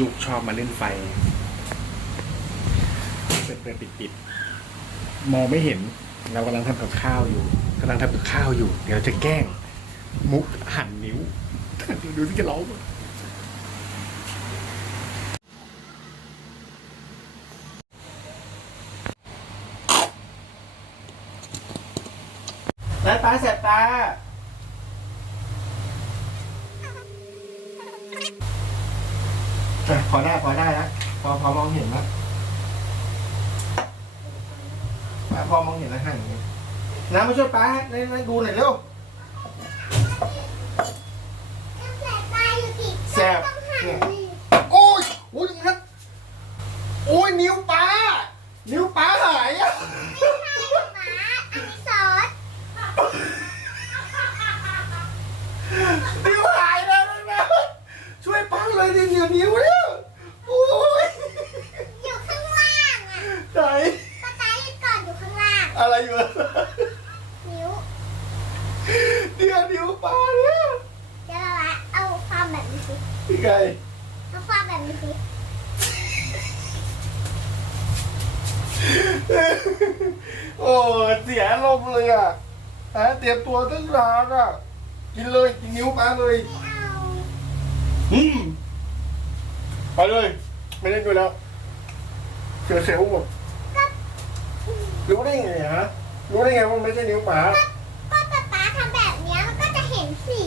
ลูกชอบมาเล่นไฟ เปิดเปิดปิดปิดมองไม่เห็น เรากำลังทำกับข้าวอยู่กำลังทำกับข้าวอยู่ เดี๋ยวจะแกล้ง มุกหั่นนิ้ว ดูดูที่จะร้องตาตาแสบตา พอได้พอได้แล้วพอพอมองเห็นแล้วป้าพอมองเห็นแล้วห่างอย่างนี้น้ำมาช่วยป้าในในดูหน่อยเร็วแซ่บเนี่ยโอ้ยโอ้ยนัดโอ้ยนิ้วป้า นิ้วป้าหายอะนิ้วหายแล้วนะแม่ช่วยป้าเลยดินิ้วนิ้วเนี่ยโอ้ยไหน อะไรอยู่อะเดี๋ยวนิ้วป้าเนี่ยยังไงโอ้ยเสียลมณ์เลยอะฮะเตรียมตัวตั้งนานอะ กินเลยกินนิ้วป้าเลยอืมไปเลย ไม่เล่นด้วยแล้วเสียเซลล์หมด รู้ได้ไงฮะ รู้ได้ไงว่ามันไม่ใช่นิ้วป๋าก็ป๊าป๊าทำแบบเนี้ยมันก็จะเห็นสิ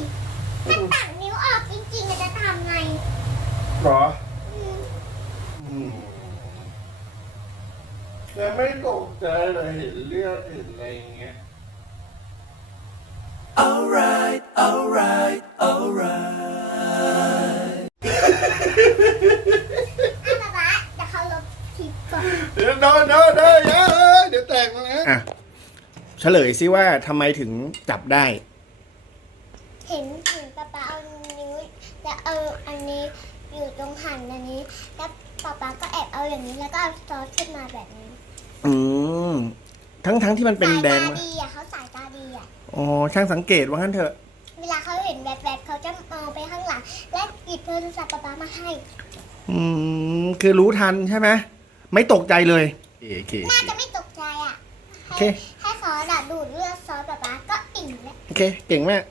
ถ้าตัดนิ้วออกจริงๆมันจะทำไงหรออืมอืมแต่ไม่ตกใจเลยเห็นเลือดเห็นอะไรอย่างเงี้ย Alright, alright, alright. อะป๊าป๊าเดี๋ยวเขาลบคลิปก่อนเดี๋ อะเฉลยซิว่าทำไมถึงจับได้ เห็นเห็นป๊าป๊าเอานิ้วแล้วเอาอันนี้อยู่ตรงหันอันนี้ แล้วป๊าป๊าก็แอบเอาอย่างนี้แล้วก็เอาซอสขึ้นมาแบบนี้อืมทั้งทั้งที่มันเป็นสายแดตางดีอะเขาสายตาดีอะอ๋อช่างสังเกตว่างั้นเถอะ เวลาเขาเห็นแบบแบบๆเขาจะมองไปข้างหลัง และหยิบโทรศัพท์ป๊าป๊ามาให้อืม คือรู้ทันใช่ไหมไม่ตกใจเลย โอเคน่าจะไม่ตกใจอะโอเค ให้ให้ซอสอะดูดเลือดซอสป๊าป๊าก็อิ่มแล้ว โอเค เก่งมาก